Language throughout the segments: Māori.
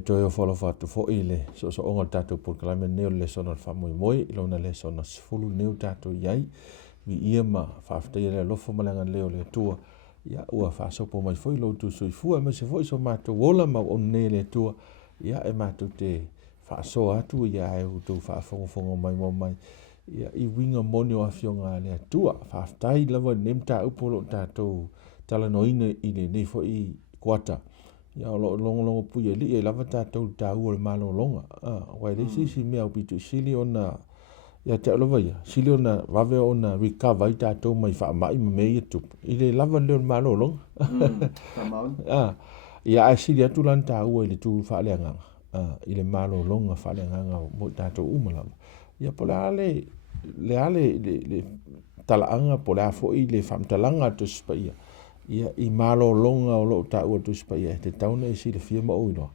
toi o folo fatu fo ile so onga tatou proclame neo lesona fa moi lona lesona sfulu neo tatou yai vi ia ma faafetai le lofo malanga leo le tua ia ua faasopo mai foi lo tu soifua ma se foi so matou ola ma onne le tua ia e matou te faasoa atu ia e utou faafogofogo mai mo mai ia i winga moni o afioga le atua faafetai lava nem taupu o loo tatou talanoina i lenei foi kuata ia o loo logologo pui e lii e lava tatou tāua o le malologa uai le sisi mea o pituisili ona ia te lava ia sili ona vave ona recover ai tatou mai faamaʻi ma mea ia tupu i le lava leo le malologa ia ae sili atu lana tāua i le tu faaleagaga i le malologa faaleagaga mo i tatou uma lava ia po le a le talaaga po le a foʻi le faamatalaga atusi paia ia i malologa o loo taʻua atusi paia e te tauna e silafia ma ou iloa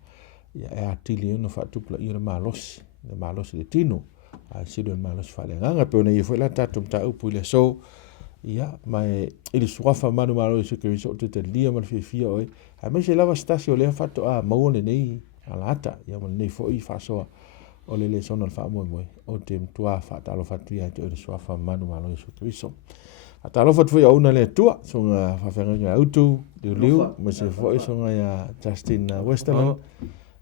ia e atili ona faatupulaʻia le malosi le tino sili o le malosi faaleagaga pe ona ia foʻi la tatou mataupu i le aso ia mae i le suafa malumalo i se keriso o te talia ma le fiafia oe ae mai se lava stasi o lea faatoʻā maua lenei alaata ia ma lenei foʻi faasoa o le lesona le faamoemoe o te matuā faatalofa atu ia te o le suafa malumalo i se keriso atalofa atu foi auna le atua soga faafeagaga autu liuliu ma se foʻi soga ia Justine Westerlund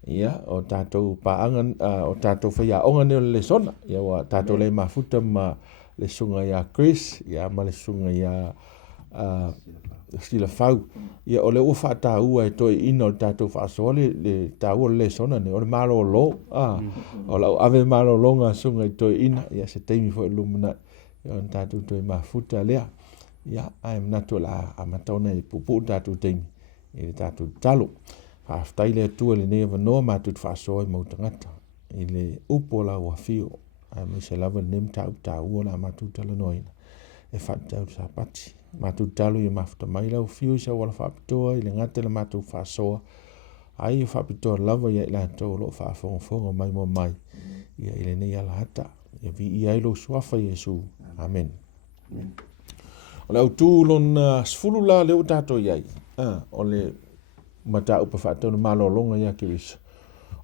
ia o tatou paaga o tatou faiaʻoga nei o le lesona ia ua tatou lei mafuta ma le suga ia Chris ia ma le suga ia silafau ia o le ua faatāua e toeina o le tatou faasoa le tāua o le lesona nei o le malōlō o lau ave malologa suga i toeina ia se taimi foʻi lumanai ia ona tatou toe mafuta lea ia ae manatu o le a mataona e puupuu tatou taimi i le tatou talo faafetai le atua lenei avanoa matou te faasoa i mau tagata i le upu o lauafio ae mai se lava lenei mataupu tāua la matou talanoaina e faatatau le sapati matou talo ia mafuta mai laufio i sauala faapitoa i le gata le matou faasoa ai o faapitoa lava ia i latou o loo faafogofogo mai mo mai ia i lenei alaata ia viia ai lou suafa iesu amen o le autū lona sefulu la leo tatou iai o le mataupu faatau malologa ia keriso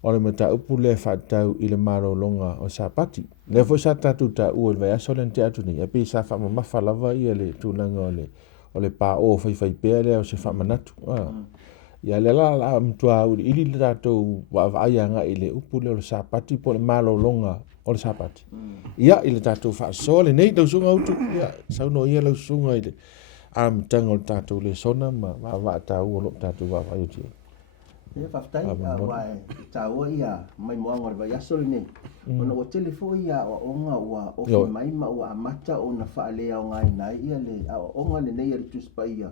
o le mataupu le faatau i le malologa o sapati le foi sa tatou taʻua i le vaiaso le ante atu nei e pei sa faamamafa lava ia le tulaga o le paō faifai pea lea o se faamanatu ia le la matuā uliili le tatou vaavaai agaʻi le upu le o le sapati po le malologa o le sapati ia i le tatou faasosoa lenei lausuga autu ia saunoia lausuga i le amataga o le tatou lesona ma vaavaataua o loo tatou vaavaai o tia ia faafetai ua tāua ia mai moaga o le vaiaso lenei ona ua tele foʻi ia aʻoaʻoga ua ofi mai ma ua amata ona faaleaogaina ai ia le aʻoaʻoga lenei a le tusi paia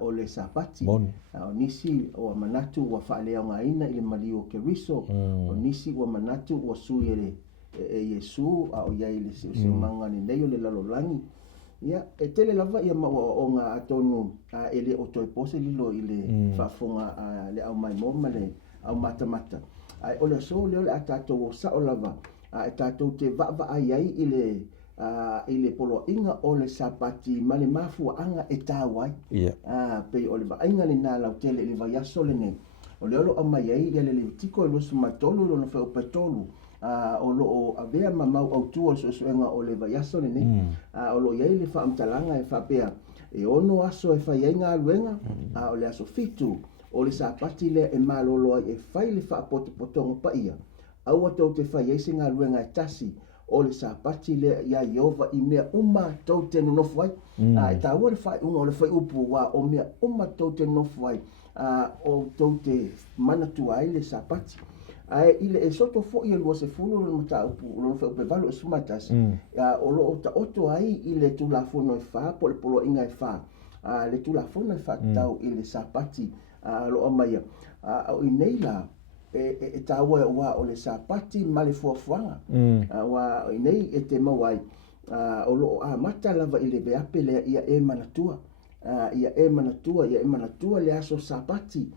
o le sapati o nisi ua manatu ua faaleaogaina i le maliu o keriso o nisi ua manatu ua sui e iesu a o iai le siʻosiʻomaga lenei o le lalolagi ia e tele lava ia ma ua atonu e lē o toe pose lilo i le faafoga le ʻaumaimo ma le ʻaumatamata ae o le aso lea o le a tatou o saʻo lava e tatou te vaavaai ai i le poloaʻiga o le sapati ma le mafuaaga e tāu ai pei o le vaaiga lenā lautele i le vaiaso lenei o le olo amai ai ia le levitiko e lusu matolu i lona feʻupatolu o loo avea mamau autua o le soʻosoʻega o le vaiaso lenei o loo iai le faamatalaga e faapea e ono aso e fai ai galuega o le aso fitu o le sapati lea e malolo ai e fai le faapotopotoga paia aua tou te fai ai se galuega e tasi o le sapati lea ia Iova i mea uma tou te nonofo ai e tāua le faiʻuga o le faiupu ua o mea uma tou te nonofo ai o tou te manatua ai le sapati ae i le e soto foʻi e lua sefulu lona mataupu lona feʻupevalu e sumatasi o loo taoto ai i le tulafono e fā po le poloaʻiga e fā le tulafono e fatatau i le sapati loo maia o i nei la e tāua ua o le sapati ma le fuafuaga ua i nei e te mau ai o loo amata lava i le veape lea ia e manatua ia e manatua le aso sapati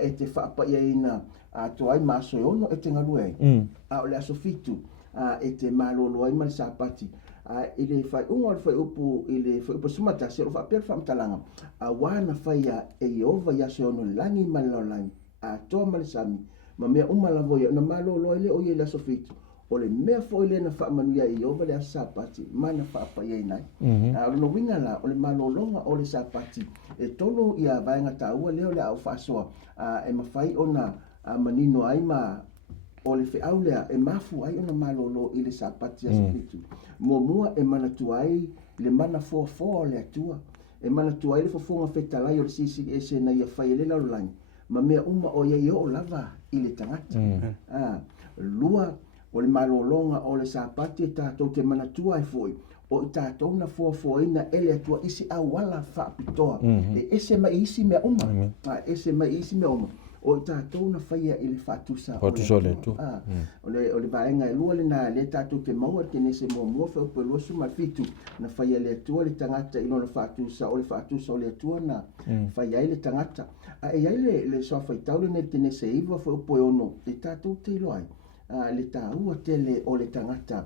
e te faapaʻiaina toai ma aso e ono e te galue ai o le aso fitu e te malolo ai ma le sapati i le faiʻuga o le faiupu i le faiupu sumatasi o lo faapea le faamatalaga auā na faia e Iova i aso e ono le lagi ma le lalolagi atoa ma le sami ma mea uma lava ia na malolo ile o ia la sofitu o le mea fo ile na fa manuia i over le Sapati mana fa pa ia nai no winga la o le malolonga o le Sapati e tolo ia vaenga taua leo le au fasoa e mafai ona manino ai ma o le feaulea e mafu ai ona malolo i le Sapati a sofitu mua e mana tuai le mana fo o le atua e mana tuai le fofonga fetalai o le CCS na ia fai le lalolai ma mea uma o ia o lava i le tangata lua o le malolonga o le Sapati e tātou te mana tuai foi o i tātou na foafoaina ele atua isi awala whaapitoa e ese mai isi mea uma ese mai isi mea uma o i tātou na whaia i le whaatusa o le vaenga e lua le na le tātou te maua te nese mua whau pelua suma fitu na whaia le atua le tangata ino na whaatusa o le atua na whaia i le tangata e ai le soa whaitaule ne te nese iwa whau poe ono e tātou te iloai le tāua tele o le tangata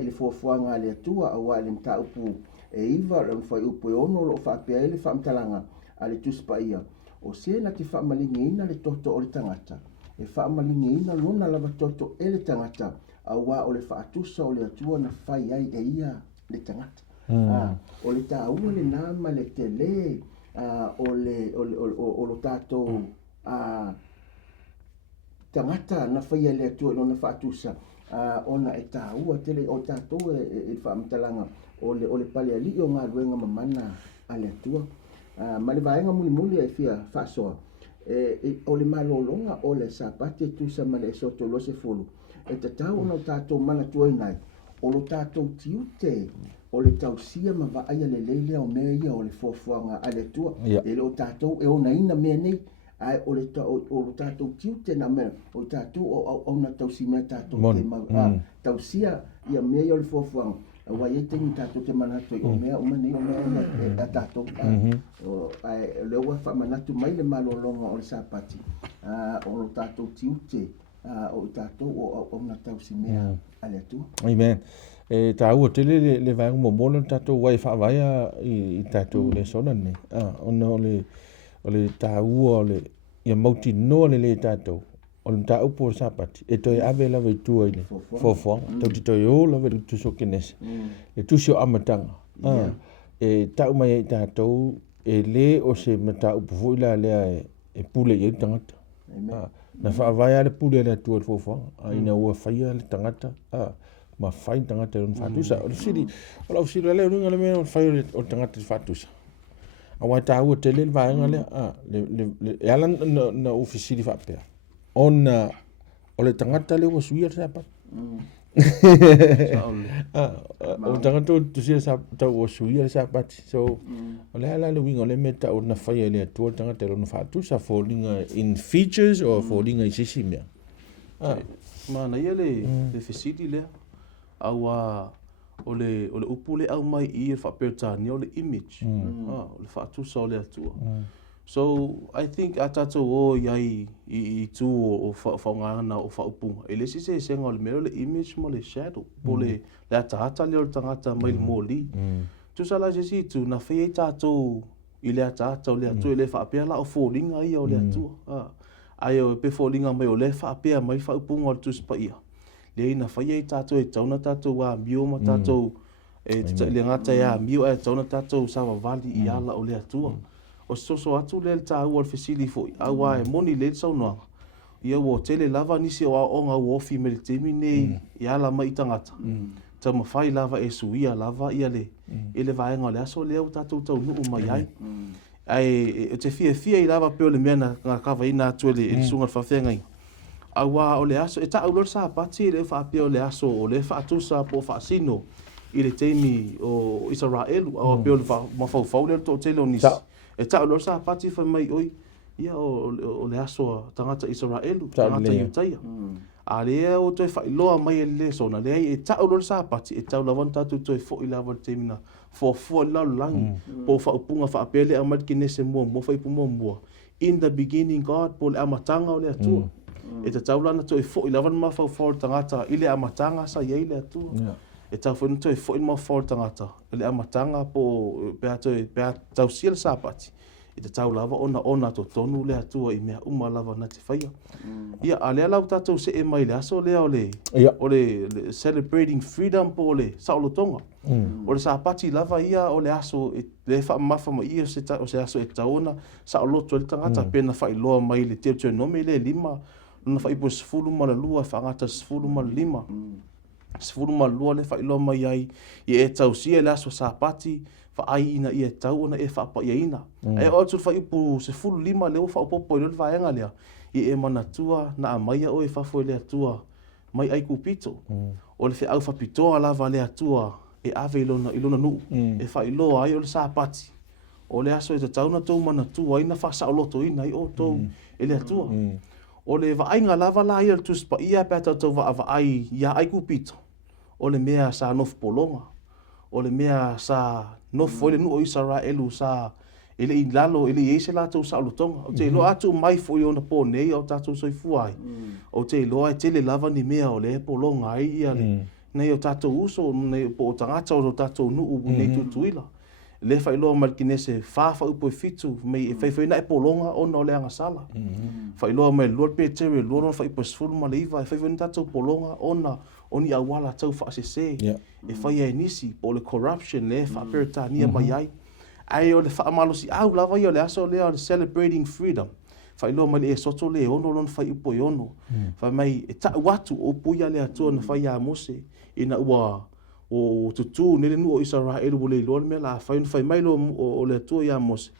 i le fuafuanga le atua awa le mta upu e iwa le mwhai upu e ono lo whaapea e le whaamtalanga a le tuspa ia o se na te whaamalingi ina le toto o le tangata e whaamalingi ina lona lava toto e le tangata awa o le whaatusa o le atua na whai ai e ia le tangata o le tāua le nama le tele o lo tātou tangata na whaia le atua lona whaatusa ona e tāua tele o tātou e whaamtalanga o le pale ali o ngā ruenga mamana a le atua ma le vaenga muli e fia whasoa o le malolonga o le Sapati tusa ma le soto lo se fulu e te tau ona o tātou mana tuai nai o lo tātou tiute o le tausia ma vaaya le leile o mea ia o le fuafuanga a le atua e le o tātou e ona ina mea nei ai o le tātou tiute na mea o tātou o na tausi mea tātou te mau tausia ia mea ia o le fuafuanga wa ye te tātou te manatu o mea o mani o mea a tātou le ua whamanatu mai le malolonga o le Sapati o lo tātou tiute o tātou o na tausi mea a le atua Amen e tāua tele le vaenga momola tātou wai whaavaia i tātou Lesona ne ona o le tāua o le ia mauti noa le tātou o le mta upo o Sapati e toi ave lava i tua i le fofoanga tau ti toi o lava i tuso kenese e tusi o amatanga e tau mai i tātou e le o se mta upo fo ila lea e pule i tangata na whaavaia le pule le tua le fofoanga ina ua whaia le tangata ma whai tangata o le whatusa o le siri o lau siri leo runga le mea o whai o tangata le whatusa a wai tāua tele le vaenga lea e ala na ofisiri whapea ona o le tangata le wasuia le Sapati o tangata o tusia tau wasuia le Sapati so o le ala le winga o le meta o na whaia le atua tangata le whatusa fallinga in features or fallinga i sisi mea mana ia le fesiti lea aua o le upu le au mai i e whapeutani o le image o le whaatusa o le atua so I think a tātou o iai i tū o whaungana o whaupunga e le sise senga o le mero le image mo le shadow po le atahata leo le tangata mai le mōli tusa la jesi tu na whai tātou i le atahata o le atua i le whaapea la o fōringa ia o le atua ai o pe fōringa mai o le whaapea mai whaupunga o le tuspa ia le ina whai tātou e tauna tātou a mio ma tātou le ngata e a mio e tauna tātou sawa vali i ala o le atua o soso atu le tāu o le fesili fo awa e moni le saunoanga ia wo tele lava nisi o onga wofi me le temi nei i ala mai tangata ta mawhai lava e suia lava ia le ele vaenga le aso leo tātou tau nuu mai ai ai te fia i lava peo le mea na kawa ina atu le sunga whawhenga i awa o le aso e tāu lor Sapati le whaapea o le aso o le whaatusa po whaasino i le teimi o Israelu o peo le mawhau le to tele o nisi e tāu lor Sapati whai mai oi ia o le aso tangata Israelu tangata Iutaia a lea o toi whailoa mai e Lesona lea e tāu lor Sapati e tāu lawan tātou toi fo i lawa te mina fo lau langi po whaupunga whaapele a matki nese mua whaipu mua in the beginning God po le amatanga o le atua e te tau lana toi fo i lawan ma whau tangata i le amatanga sa iei le atua e tau whanu toi fo i ma whau tangata i le amatanga po pea tau sia le Sapati I te tau lava ona to tonu le atua I mea uma lava na te whaia. Ia a lea lau tātou se e mai le aso lea o le celebrating freedom po le saolotonga. O le sapati lava ia o le aso le wha mafa ma ia o se aso e taona saoloto le tangata pena whailoa mai le Deuteronomy le 5 luna whaipo 12 whangata 15 12 le whailoa mai ai I e tausia le aso sapati ai ina ia tau ona e whapa ia ina. E o atu whaipo se 15 leo whaopopo I lor vaenga lea I e manatua na amaia o e whafo le atua mai ai kupito. O le whiau whapitoa lava le atua e ave ilona nuu. E whailoa ai o le sapati. O le aso e te tauna tau manatua ina whasaoloto ina I o tau e le atua. O le vaenga lava la ia le tuspa ia pētau tau va ai ia ai kupito. O le mea sa nofu polonga. O le mea sa nofu ele nu o Israelu sa ele I lalo ele I se latou saolotonga. O te loa atu mai fo I ona po nei o tatou soifua ai. O te loa e tele lava ni mea o le polonga ai ia le. Nei o tatou uso nei po o tangata o tatou nuu nei tutuila. Le whailoa marikinese whawha upo e fitu mei e whaiwhaina e polonga ona o le angasala. Whailoa mai lua Petere lua ona whaipo sfulu ma le iwa e whaiwhaina tatou polonga ona oni awala tau whaasese. E whaia e nisi po le corruption le whaaperetania mai ai. Ai o le whaamalosi au lava I o le aso lea o le celebrating freedom. Whailoa mai le e soto le ono lon whai upo I ono. Whai mai e ta watu o puia le atua na whai a mose. Ina ua o tutu nele nu o Israelu o le iloa le mea la whai mai lo o le atua ia mose.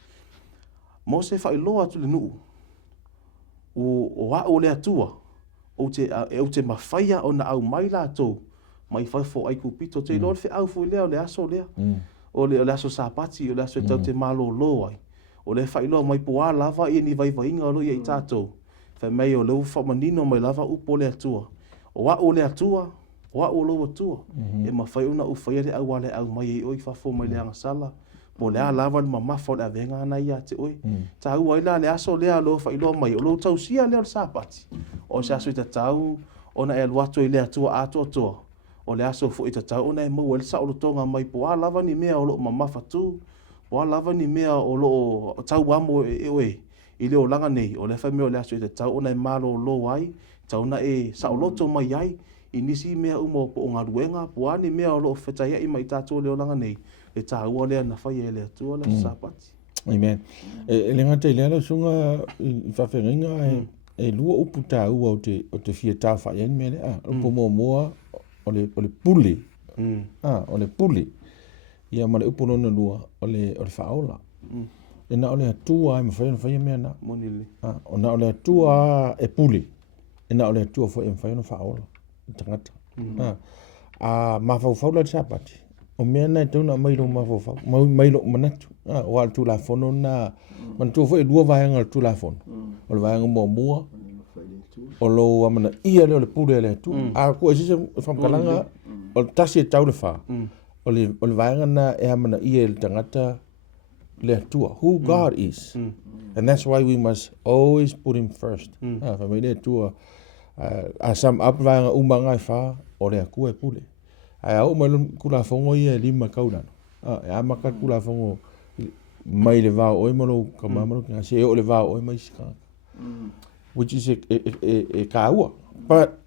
Mose whailoa atu le nuu. O wa o le atua. O te mawhaia o na au mai la atou. Mai whaifo ai kupito. Te iloa le whi au fui lea o le aso lea. O le aso sapati, o le aso e tau te malologa ai. O le whailoa mai poa lava I ni vaivainga o lo I tātou. Whai mai o leu whamanino mai lava upo le atua. O wa o le atua, o wa o lo atua. E mawhai una uwhaia le au ale au mai e oi whafo mai le angasala. Po le a lava le mamafa o le avenga ana ia te oi. Ta ua ila le aso lea lo whailoa mai. O lo tau sia lea o le sapati. O se aso I tatau, ona e aluato I le atua ato toa. O le aso fo I tatau ona e mau e le saolotonga mai po a lava ni mea o lo mamafa tu. Po a lava ni mea o lo tau amo e oe. I le o langa nei, o le whai mea o le aso I tatau ona e malo lo ai. Tau na e saoloto mai ai. I nisi mea umo po o ngaruenga. Po a ni mea o lo whetaya I mai tātou le o langa nei. E tā ua lea na whai e le atua le sapati. Amen. E le ngata I lea la sunga I whawhenga e lua upu tā ua o te fia tā whai en mea le. Upu mua o le puli. O le puli. Ia ma le upu nona lua o le whaola. E na o le atua ai mawhai mea na. Monili. O na o le atua e puli. E na o le atua fo e mawhai na whaola. Tangata. Mawhau le sapati. O mea nei tauna mailo mawhau. Mailo manatu. O al tu la fono na. Man tu fo e lua vaenga tu la fono. O le vaenga mua. O lo amana ia le pule le tu. Ko e sise whamkalanga. O tasi e tau le wha. O le vaenga na e amana ia le tangata le atua. Who God is. And that's why we must always put him first. Whamai le atua. A sam up vaenga umanga e wha. O le akua e pule. Ai au mai kula fongo ia e 5 kaurana. E amaka kula fongo mai le vao oi malo kamamaro ki se o le vao oi mai sika. Which is e kaua. But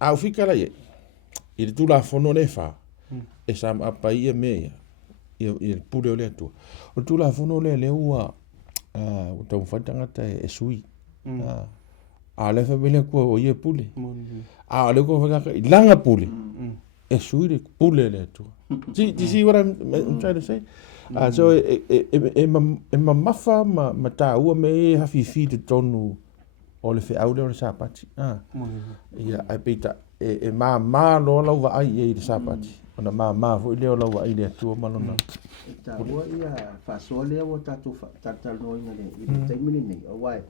au fika la ye. I le tula fono le fa. E sam apa ia mea. I pule o le atua. O tula fono le ua o tau whaitangata e sui. A le famile kua o ia pule. A le kua whakaka I langa pule. E sui le pule le atua. Do you see what I'm trying to say? So e mamafa ma tā ua me e hawhiwhi te tonu o le whiau leo le sapati. Ia ai peita e mā loa lau wa ai e le sapati. Ona mā fo I leo lau wa ai le atua malona. E tā ua ia whasoa lea o tātou tātalo ina le. I le taimini nei. O wai.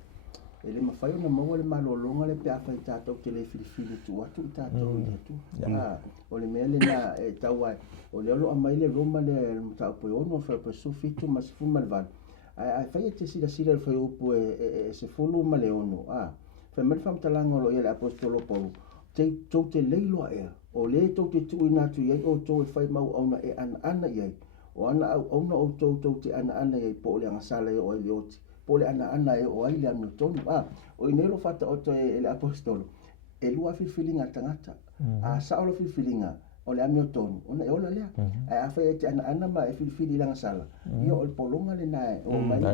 E le mawhai o na maua le malolonga le pea whai tātou ke le whiriwhiri tu atu I tātou I atu. O le mea le na e tau ai. O le alo amai le roma le mtau po ono whai po sufitu ma sifu ma le van. Ai whai e te sila le whai upu e se fulu ma le ono. Whai mali whamtalanga lo ia le apostolo Paulu. Tau te leilo ea. O le tau te tui natu iai o tau e whai mau auna e ana iai. o ana au na o tau te ana e po le ngasala e o le oti po le ana e o ai le anu tonu o inelo fata o te le apostolo e lua fifilinga tangata a saolo fifilinga o le anu tonu ona e ola lea a fa e te ana ma e fifili la ngasala io o le polonga le nae o mai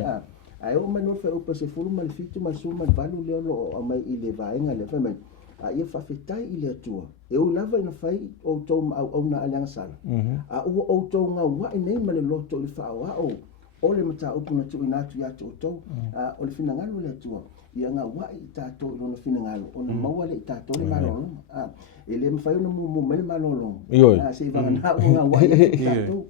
ai o mai no fe o se fulu mal fitu mal suma valu le o mai I le vaenga le fa mai a ia whawhetai I le atua. E o lava ina whai o tau au na alianga sala. A ua o tau ngā wai nei ma le loto I le whaoa o le mata upuna tu inatu ia tu o tau. O le whinangalo le atua. Ia ngā wai I tātou I lona whinangalo. O na maua le I tātou le malolonga. E le mawhai o na mumu me le malolonga. Se I wangana o ngā wai I tātou.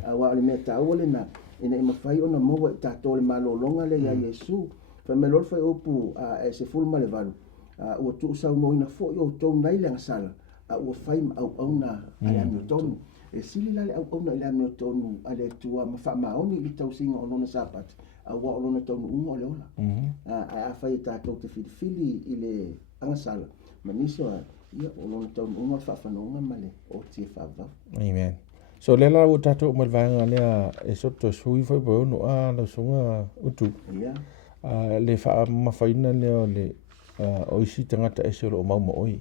A wa o le mea tau o le na. Ina I mawhai o na maua I tātou le malolonga le ia Yesu. Wha me lor whai opu e se fulma le valu. Ua tu sau mo ina fo yo tau nai le sala ua fai au na ale mi tonu e sili la le au na le mi tonu ale tua ma fa ma oni I tau singa o lona Sapati ua o lona tonu ungo le ola a fai tātou te fili I le angasala ma niso ia o lona tonu ungo fa fanonga ma le o tie fa va amen so le la o tātou mo vanga lea e soto sui foi bo no la sunga utu le fa ma faina le o isi tangata e se o mauma oi.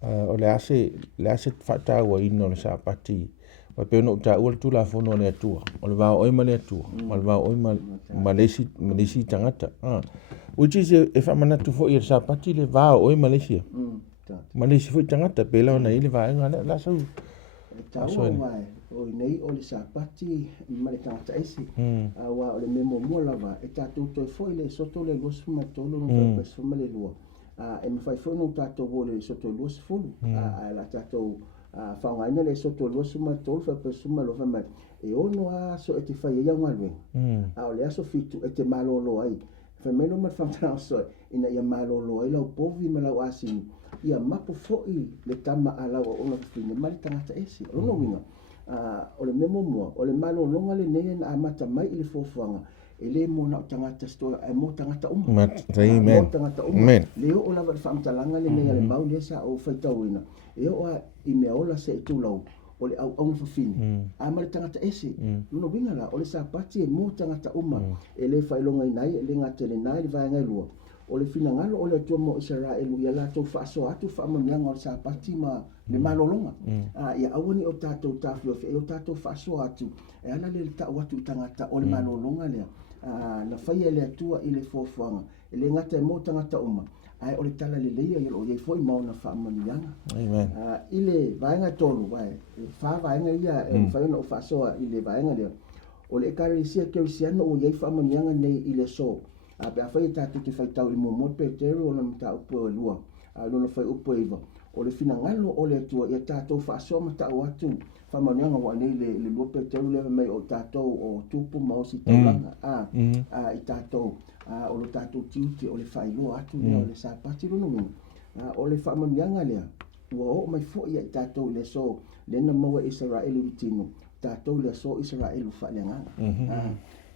O le ase whata ua ino le Sapati. Wa peo ta ua tu la fono le atua. O le vao oi ma le atua. O le vao oi ma lesi tangata. Which is e whamanatu fo I le Sapati le vao oi Malaysia. Malaysia fo I tangata pela ona I le vaenga la sau. Taua mai o nei o le Sapati ma le tangata esi awa o le memo mua lava e tātou toi foi le soto le losu matolo no fa suma le lua e me fai foi no tātou le soto losu fulu la tātou whaungaina le soto losu matolo fa suma lo fa mai e ono so e te fai ia ngalwe o le aso fitu e te malolo ai fa meno ma whamtana so ina ia malolo ai lau povi ma lau asini ia mapo foi le tama ala o ona fine mai tangata esi ono winga o le memo mua o le malolonga le nei na amata mai I le fofuanga e le mo na tangata sto e mo tangata uma amen amen le o lava le famtalanga le nei le mau le sa o faitauina e o I me ola se tulau o le au fafine a ma le tangata esi no winga la o le Sapati e mo tangata uma e le failonga nai le ngata le nai le vaenga lua o le finangalo o le tua mo Israelu ia la tau whaaso atu whaamamianga o le Sapati ma le malolonga. Ia awani o tātou tāwhio e o tātou whaaso atu e ala le tau atu tangata o le malolonga lea. Na whaia le atua I le fofuanga e le ngata e mo tangata uma. Ai o le tala le leia o iei foi mauna whaamamianga. Amen. I le vaenga tolu, wha vaenga ia e whaina o whaasoa I le vaenga lea. O le kerisiano o iei whaamamianga nei I le so. Pe a whai tātou te whai tau I mo Petero o na mta upo e lua. Lona whai upo e iwa. O le finangalo o le atua ia tātou whaasoa mata o atu. Whamanianga wa nei le lua Petero lewa mai o tātou o tupu maosi taulanga. I tātou o le tātou tiuti o le whai lua atu lea o le Sapati luna minga. O le whamanianga lea. Ua o mai fo ia I tātou le so lena maua Israelu ritino. Tātou le so Israelu whaaleanganga.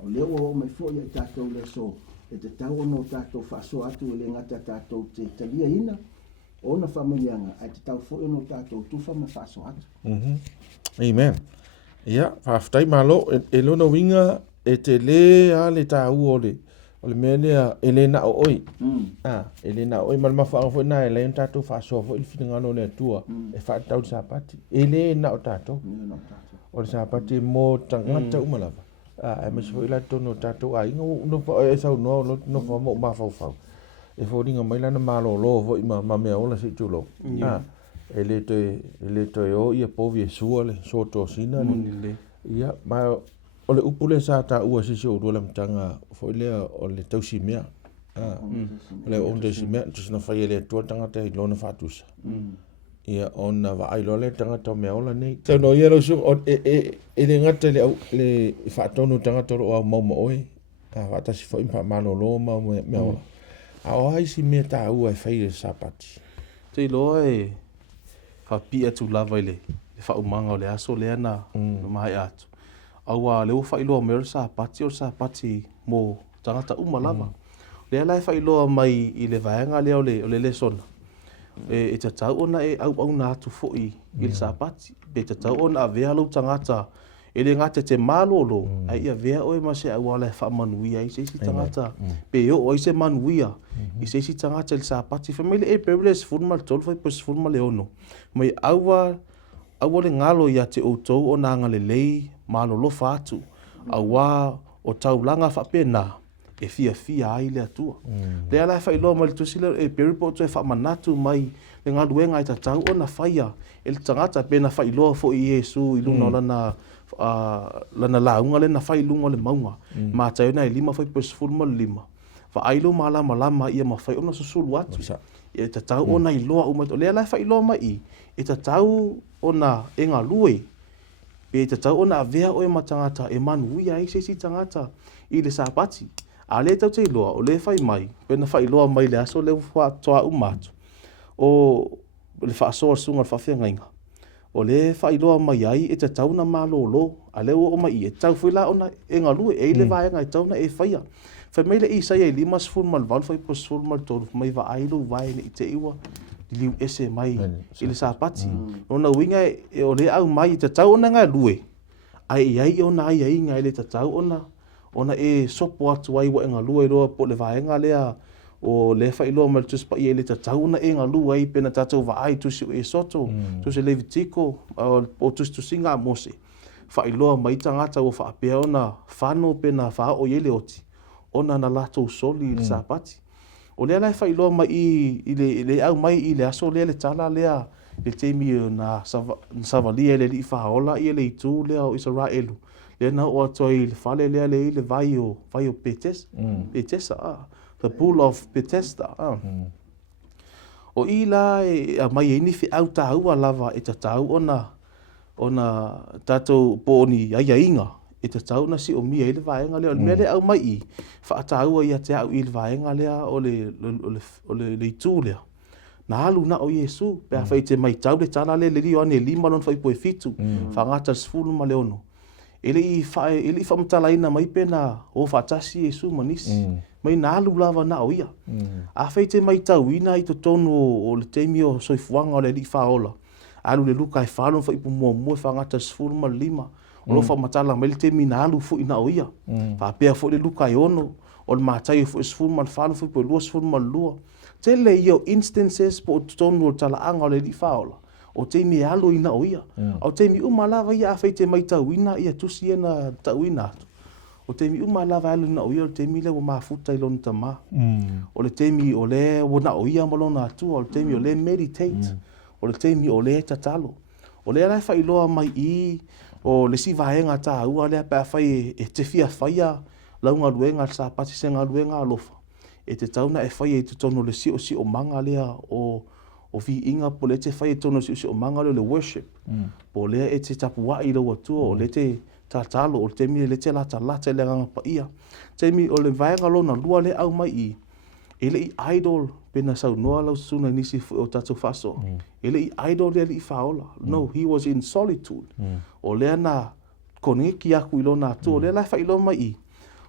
O leo o mai fo ia tātou le so. E te tau ono tātou whaaso atu le ngata tātou te talia ina o na whamanianga ai te tau fo ono tātou tuwha ma whaaso atu. Amen. Ia, whaftai malo e lona winga e te le a le tāu o le mea lea e le na o oi. E le na o oi malama whaanga fo ina e le tātou whaaso fo ili whingano le atua e whaatau le Sapati. E le na o tātou. O le Sapati mo tangata umalava. E me se foi la tono tātou a inga no e sau no fa mo ma fau. E fo ringa mai lana malolo vo I ma mea ola se tulo. E le to o ia povi e sua le soto sina le. Ia ma o le upule sa ta ua se o rola mtanga fo le o le tausi mea. Le onde si mea tu na fai le tua tanga te lona fatusa. Ia ona va ai lole tanga to me ola nei. Tau no ia so e le ngata le whaatonu tanga toro o mauma oi. Wata si fo impa malolo ma me ola. A o hai si me ta ua e whai le Sapati. Te loa e whapia tu lava I le whaumanga o le aso le ana no mai atu. Aua le uwha iloa me o le Sapati o le Sapati mo tangata uma lava. Le ala e whailoa mai I le vaenga lea o le Lesona. E te tau ona e au na atu fo'i I le Sapati. E te tau ona a vea lau tangata E le ngata te malolo, ai ia vea oe ma se au ala e whamanuia i se si tangata. Pe o oi se manuia, i se si tangata le Sapati. Wha meile e pebile se fulma le tolu, whai se fulma le ono. Mai aua le ngalo ia te outou o nanga le lei malolo fatu. Aua o taulanga whapena e fia ai le atua. Le ala e whailoa ma le tusile e peripo to e whamanatu mai le ngaluenga i tatau o na whaia. E le tangata pena whailoa fo i Yesu i luna lana launga le na whailunga le maunga. Ma taiona e 5 whai pesfulma le 5. Fa ailo malama ia ma whai ona susulu atu. E tatau o na iloa umato. Le ala e whailoa mai e tatau o na e ngalue. E tatau o na avea o e matangata e manuia i se si tangata i le Sapati. A le tau te iloa o le whai mai. Pena whailoa mai le aso le toa umatu. O le whaasoa sunga le whawhia ngainga. O le whailoa mai ai e tatau na malolo. A le o mai e tau whila o na e ngalue e le vaenga e tau na e whaia. Whai mai le isa i 5 sfulmal valu whai po sfulmal tolu. Mai va ailu vaene i te iwa. Liu ese mai i le Sapati. O na winga e o le au mai i tatau o na ngai lue. Ai o na ai ngai le tatau o na e sopo atu ai wa e ngalue loa po le vaenga lea. O le whailoa ma le tuspa i e le tatau na e ngalue ai pena tatou va ai tusi o e soto. Tusi Levitiko o tusi ngā Mose. Whailoa mai tangata o whaapea o na whano pena wha o yele oti. O na latou soli i le Sapati. O lea lai whailoa mai i le au mai i le aso lea le tala lea le teimi na savalia le li whaola i le itu lea o Israelu. Lea na o atoi le whale lea le i le vai o Petesa. The pool of Bethesda. O i la a mai e ni fi au taua lava e tatau ona tatou poni ai inga. E tatau na si o mia i le vaenga lea. O le mea le au mai i whaataua i a te au i le vaenga lea o le itu lea. Na alu na o Yesu. Pea whai te mai tau le tala le rio ane 5 lon whai poe fitu. Whangata sfulu ma leono. Ele i whamtalaina mai pena o whatasi Yesu manisi. Mai na alu lava na o ia. A whai te mai tau ina i to tonu o le teimi o soifuanga o le li whaola. Alu le luka e whalon whai pu mua whangata sfulu ma 5. O lo whamatala mai le teimi na alu fu ina o ia. Whapea fu le luka e ono. O le mātai fu sfulu ma 5 fu pu lua sfulu ma 2. Te le io instances po tonu o talaanga o le li whaola. O teimi e alo ina o ia. O teimi umalava ia a whai te mai tau ina ia tusi ena tau ina atu. O teimi umalava alo ina o ia o teimi le o mafuta i lona tama. O le teimi o le o na o ia malona atu. O le teimi o le meditate. O le teimi o le tatalo. O le ala whailoa mai i o le si vaenga ta ua lea pēr whai e te fia whaia launga luenga le Sapati senga luenga alofa. E te tauna e whai e te tono le si o manga lea o vi inga po le te whai e tono si o manga lea le worship. Po lea e te tapua i lau atua o le te tatalo o le temi le te lata le nganga pa ia. Temi o le vaenga lona lua le au mai i. E le i idol pena sau noa lau suna nisi o tatu faso. E le i idol lea li i whaola. No, he was in solitude. O lea na kone ki aku i lona atua. O lea lai whai mai i.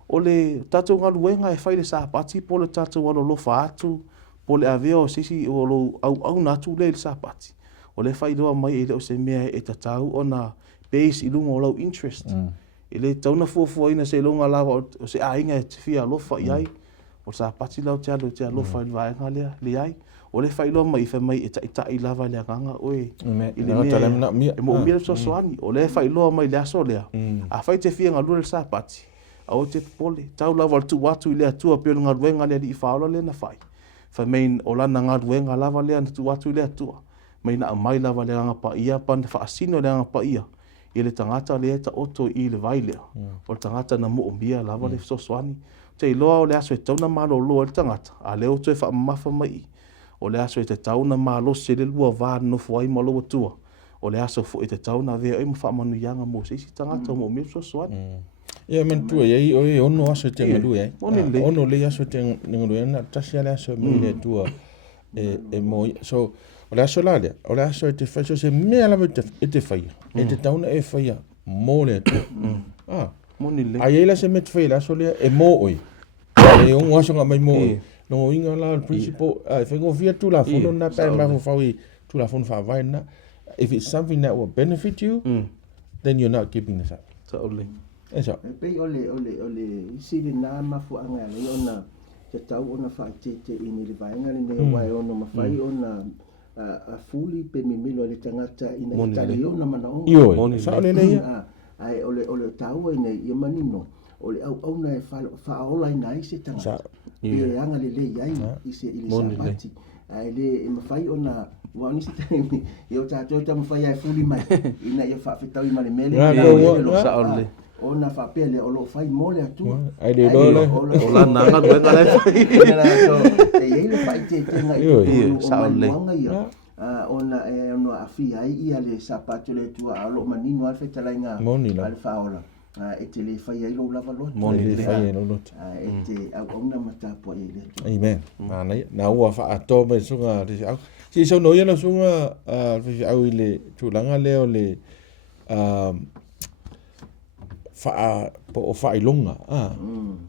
O le tatu ngaluenga e whai le Sapati po le tatu walolofa atu. Po le aveo sisi o lo au natu le Sapati. O le whai loa mai e le o se mea e tatau o na base i lunga o lau interest. E le tauna fuafua ina se lunga lava o se ainga e te fia lofa i ai. O Sapati lau te alofa i vaenga lea le ai. O le whai loa mai i mai e tai lava lea ganga oe. I le mea e mo umia so soani. O le whai loa mai le aso lea. A whai te fia ngalua le Sapati. A o te pole. Tau lava tu watu i lea tua pio ngā ruenga lea i whaola lea na whai. Whai mein o lana ngā ruenga lava lea na tu watu i lea tua. Mai na mai lava lea ngā pa ia pan whaasino lea ngā pa ia. I le tangata lea ta oto i le vai lea. O le tangata na mo umbia lava le so soani. Te iloa o le aso e tauna maloloa le tangata. A leo to e wha mafa mai. O le aso e te tauna malo se le lua vā no fuai malo tua. O le aso fu e te tauna vea e mo wha manu ianga mo se si tangata mo umia so soani. Ia men tua ia o e ono aso te ngalu e. Ono le aso te ngalu e na tasi ale aso me le tua e mo so o le aso la le o le aso e te fai so se mea lava e te fai e te tauna e fai mo le tua. Ai eila se me te fai le aso le e mo oi. E ongo aso nga mai mo oi. No inga la principle e whengo via tu la fono na pai mahu whaui tu la fono wha vai na. If it's something that will benefit you, then you're not giving this up. Sa ole. Esa. E pei ole siri na mafu anga le ona te tau ona fa te ini le vaenga le ne wai ona mafai ona a fuli pe mimilo le tangata ina tale ona mana o. Io, sa ole le ia. Ai ole tau ina ia manino. Ole au na fa ola ina ise tangata. Ia anga le ai ise ile Sapati. Ai le mafai ona wa ni sitemi yo tato mafai ai fuli mai ina ia fa fitau mai mele. Sa ole. Ona fa pele o lo fai mole atu ai le dole o la nanga ko ngale ina so e ile fai te nga i sa le ona ono afi ai ia le Sapati le tua alo manino al fetalainga al faola e te le fai ai lo lava lo moni le fai no lot e te ona mata po ile amen mana na ua fa ato me sunga te au si so no ia na sunga au ile tulanga le o le fa po fa ilonga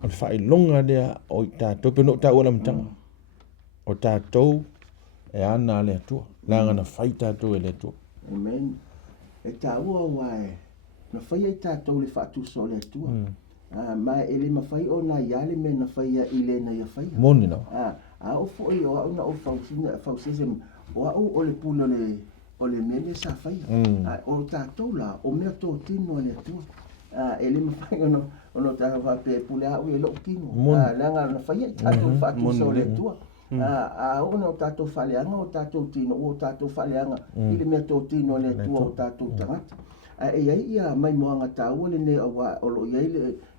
al fa ilonga dia o tato pe no ta ona mtanga o tato e ana le tu la ngana fa tato le tu amen e ta ua wae na fai ai tato le fa tu so le tu ma ele ma fai ona yale me na fai ile na ya fai moni no o fo o ona o fausisem o le pulo le o le mele sa fai o tato la o me to tino le tu ele ma fai ono ta va pe pula o lo kino langa na fai tato fa tu so le tu ono tato faleanga o tato tino o tato faleanga ile me to tino le tu o tato tangata e ia mai moanga tau le ne o lo ia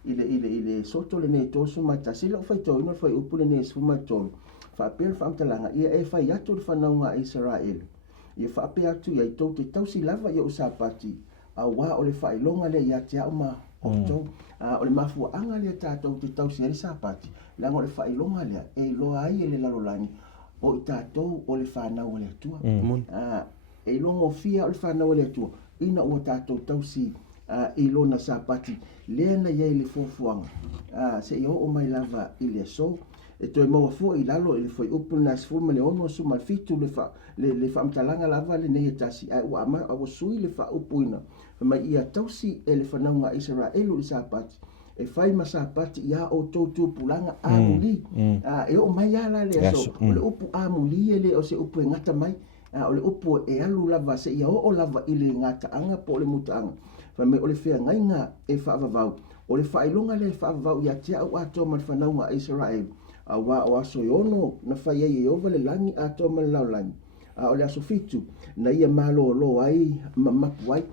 ile soto le ne to so mai tasilo fai to no fai upule ne so mai to fa pe fa mtalanga ia e fai atu fa nga Israel ia fa pe atu ia to te tausi lava ia o Sapati wa o le fai longa le ia te uma o to o le mafu anga le tato te tausi le Sapati la ngo le fai longa le e lo ai le la lolani o tato o le fa na o le tua e longo fia o le fa na o le tua ina o tato tausi i lona Sapati lena ia le fofuanga se yo o mai lava i le so e toi mau fu i lalo i foi upu na sfuma le ono su mal fitu le fa mtalanga lava le nei tasi o ama o sui le fa upu ina ma ia tausi e le fananga Israelu i Sapati e fai ma Sapati ia o tautu pulanga amuli e o mai ala le so le upu amuli le o se upu ngata mai o le upu e alu lava se ia o lava i le ngata anga po le mutanga fa me o le fea ngainga e fa vavau o le failonga le fa vavau ia tia o ato ma fananga Israel wa o aso yono na fai e over le langi ato ma laulangi o le aso fitu na ia malolo ai mamaku ai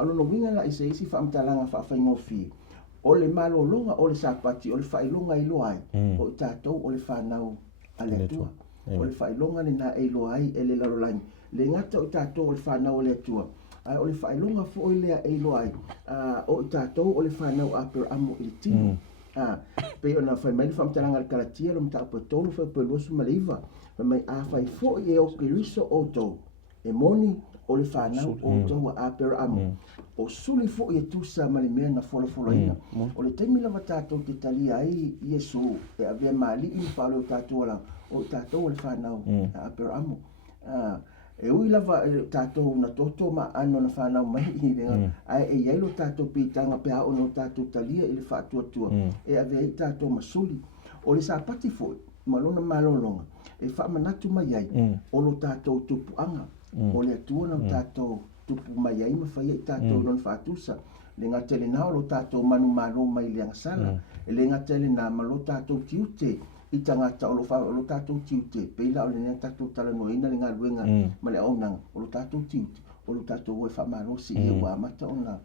o no winga la ise isi fa mtalanga fa fa ngofi o le malolonga o le Sapati o le failonga i lo ai o tatou o le fanau ale tua o le failonga le na e lo ai e le laulangi le ngata o tatou o le fanau ale tua o le failonga fo o le e lo ai o tatou o le fanau a per amo il tino pe ona fai mai fa mtalanga al kalatia lo mta po tolu fa pe lo su maliva mai a fai fo e o KERISO o to e moni o le fanau o to a per amo o suli fo e tu sa mali me na folo ina o le temi lava tatou te talia ai Yesu e avea mali i fa lo tatou la o tatou o le fanau a per amo e ui lava tatou na toto ma ano na whanau mai i renga ai e ielo tatou pitanga pe a ono tatou talia i le whatuatua e ave i tatou masuli o le Sapati foi malona malolonga e whamanatu mai ai o lo tatou tupuanga o le atua na tatou tupu mai ai ma whai i tatou non whatusa le ngatele na o lo tatou manu malo mai le angasala e le ngatele na malo tatou tiute i tangata o lo tatou tiute peila o le nea tatou talanoina le ngaluenga ma le aunanga o lo tatou tiute o lo tatou e whamarosi e ua amata o na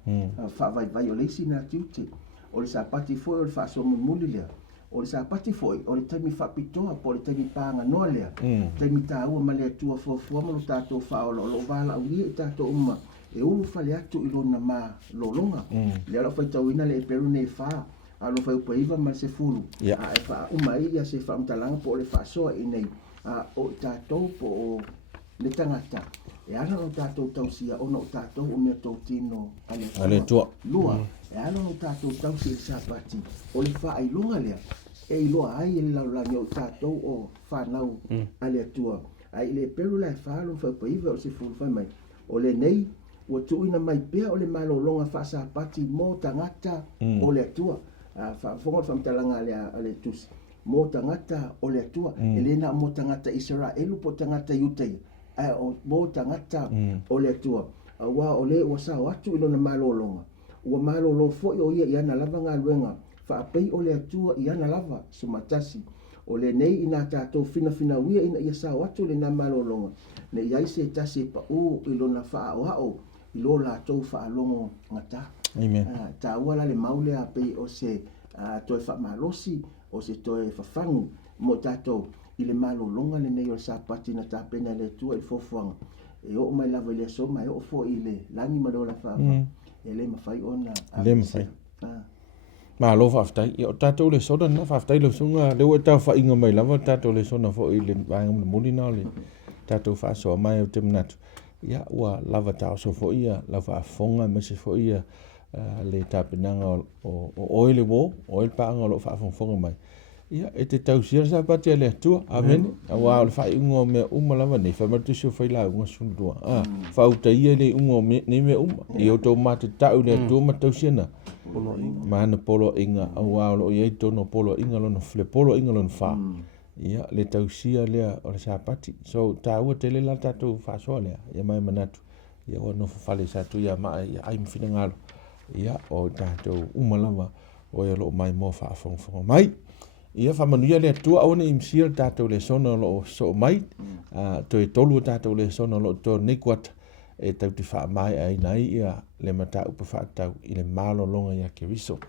whavaivai o le isi na tiute o le Sapati foi o le whaasomumuli lea o le Sapati foi o le taimi whapitoa po le taimi pānga noa lea taimi tāua ma le atua fuafua ma lo tatou whaola o lo wala uia i tatou uma e ulu whale atu i lona ma lolonga le ala whaitauina le e peru ne whaa alo fai upaiva ma se furu e fa umai ia se fa mtalanga po le fa soa i nei o tatou po o le tangata e ana o tatou tausia ona o tatou o mea tau tino ale tua lua e ana o tatou tausia i Sapati o le fa ai lunga lea e iloa ai le laulangi o tatou o whanau ale tua ai le peru la fa alo fai upaiva o se furu fai mai o le nei ua tuuina mai pea o le malologa faasapati mo tagata o le atua faafofoga le faamatalaga a le tusi mo tagata o le atua e lē na mo tagata Isaraelu po tagata Iuta ia mo tagata o le atua aua o lē ua sao atu i lona malologa ua malolo foʻi o ia i ana lava galuega faapei o le atua i ana lava sumatasi o lenei ina tatou finafinauia ina ia sao atu lenā malologa na iai se tasi e paʻū i lona faaʻoaʻo i lo latou faalogo gata taua la le mau lea pei o se toe faamalosi o se toe fafagu mo tatou i le malologa lenei o le sapati na tapena le atua i le fofoaga e oo mai lava i le aso ma e oo foʻi i le lani ma leo la faava e lē mafai ona le mafai malo faafetai ia o tatou le sona na faafetai le suga le ua taufaʻiga mai lava tatou le sona foʻi le vaegamuli na o le tatou faasoa mai o te manatu ia ua lava taoso foʻi ia lau faafofoga ma se foʻi ia le tapenaga o oe le uō oe le paaga o loo faafofoga mai ia e te tausia le sapati a le atua amene auā o le faaiʻuga o mea uma lava nei faamatusi o failauga sunulua faautaia i le iʻuga o nei mea uma i outou matataʻu i le atua ma tausiana ma ana poloaʻiga auā o loo iai tonu o poloaʻiga lona le poloaʻiga lona fā ia le tausia lea o le sapati so tāua tele la tatou faasoa lea ia mai manatu ia ua nofo fale sa tu ia ma ia ai mfinagalo ia o tatou uma lava o ia loo mai mo faafogafoga mai ia faamanuia le atua aua nei imsia le tatou le sona o loo soo mai toe tolu o tatou le sona o loo tonu nei kuata e tau te faamae aina ai ia le mataupu faatau i le malologa ia keriso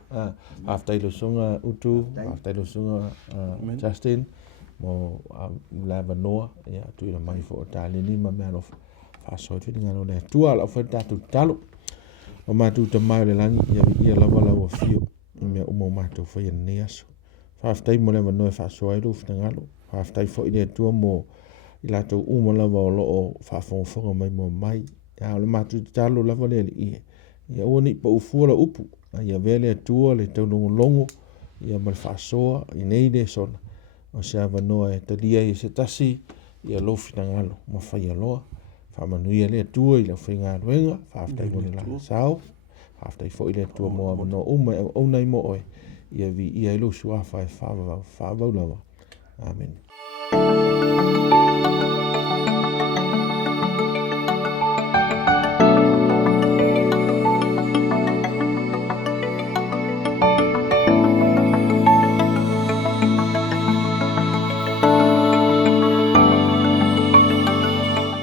faafetailosoga utu faafetailosoga Justine mo lava noa ia tuina mai fo o talini ma mea alofa faasoa finigalo le atua lau fai tatou talo o matou tamai o le lagi ia lava lau afio i mea uma o matou fai ananei aso faafetai mo le avanoa e faasoa ai lou finagalo faafetai foʻi le atua mo i latou uma lava o loo faafogafoga mai mo mai ia o le matou tatalo lava le aliʻi ia ua nii paufua la upu ia vea le atua le taulogologo ia ma le faasoa i nei le sona o se avanoa e talia i se tasi ia lou finagalo ma fai aloa faamanuia le atua i lau faigaluega faafetai mo le lasao faafetai foʻi le atua mo avanoa uma e auauna ai mo oe ia viia i lou suafa e faavau lava amen